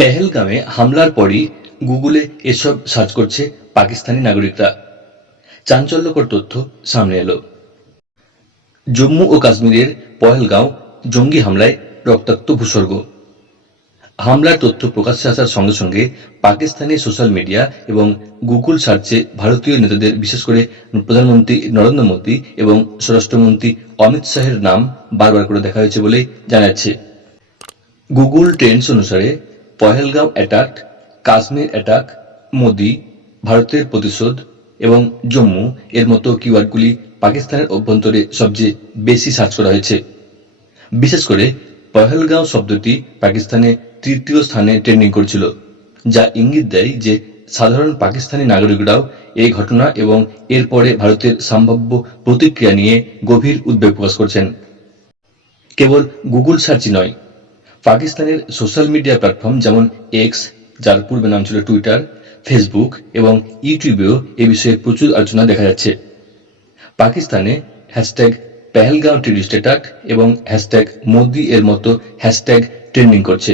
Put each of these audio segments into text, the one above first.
পেহেলগামে হামলার পরই গুগলে এসব সার্চ করছে পাকিস্তানি নাগরিকরা। চাঞ্চল্যকর তথ্য সামনে এলো। জম্মু ও কাশ্মীরের পহেলগাঁও জঙ্গি হামলায় রক্তাক্ত ভূস্বর্গ। হামলার তথ্য প্রকাশ্যে আসার সঙ্গে সঙ্গে পাকিস্তানি সোশ্যাল মিডিয়া এবং গুগল সার্চে ভারতীয় নেতাদের, বিশেষ করে প্রধানমন্ত্রী নরেন্দ্র মোদী এবং স্বরাষ্ট্রমন্ত্রী অমিত শাহের নাম বারবার করে দেখা হয়েছে বলেই জানা যাচ্ছে। গুগল ট্রেন্ডস অনুসারে পহেলগাঁও অ্যাটাক, কাশ্মীর অ্যাটাক, মোদি, ভারতের প্রতিশোধ এবং জম্মু এর মতো কিওয়ার্ডগুলি পাকিস্তানের অভ্যন্তরে সবচেয়ে বেশি সার্চ করা হয়েছে। বিশেষ করে পহেলগাঁও শব্দটি পাকিস্তানে তৃতীয় স্থানে ট্রেন্ডিং করছিল, যা ইঙ্গিত দেয় যে সাধারণ পাকিস্তানি নাগরিকরাও এই ঘটনা এবং এরপরে ভারতের সম্ভাব্য প্রতিক্রিয়া নিয়ে গভীর উদ্বেগ প্রকাশ করছেন। কেবল গুগল সার্চই নয়, পাকিস্তানের সোশ্যাল মিডিয়া প্ল্যাটফর্ম যেমন এক্স, যার পূর্বে নাম ছিল টুইটার, ফেসবুক এবং ইউটিউবেও এ বিষয়ে প্রচুর আলোচনা দেখা যাচ্ছে। পাকিস্তানে হ্যাশট্যাগ পেহেলগাঁও টেররিস্ট অ্যাটাক এবং হ্যাশট্যাগ মোদি এর মতো হ্যাশট্যাগ ট্রেন্ডিং করছে।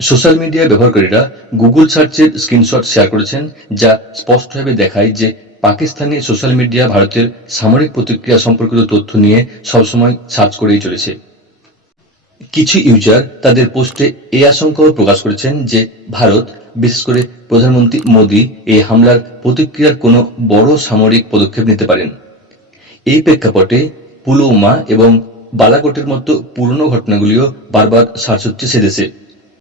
সোশ্যাল মিডিয়া ব্যবহারকারীরা গুগল সার্চের স্ক্রিনশট শেয়ার করেছেন, যা স্পষ্টভাবে দেখায় যে পাকিস্তানি সোশ্যাল মিডিয়া ভারতের সামরিক প্রতিক্রিয়া সম্পর্কিত তথ্য নিয়ে সবসময় সার্চ করেই চলেছে। কিছু ইউজার তাদের পোস্টে এই আশঙ্কাও প্রকাশ করেছেন যে ভারত, বিশেষ করে প্রধানমন্ত্রী মোদী, এই হামলার প্রতিক্রিয়ার কোনো বড় সামরিক পদক্ষেপ নিতে পারেন। এই প্রেক্ষাপটে পুলওয়ামা এবং বালাকোটের মতো পুরনো ঘটনাগুলিও বারবার সার্চ হচ্ছে সে দেশে।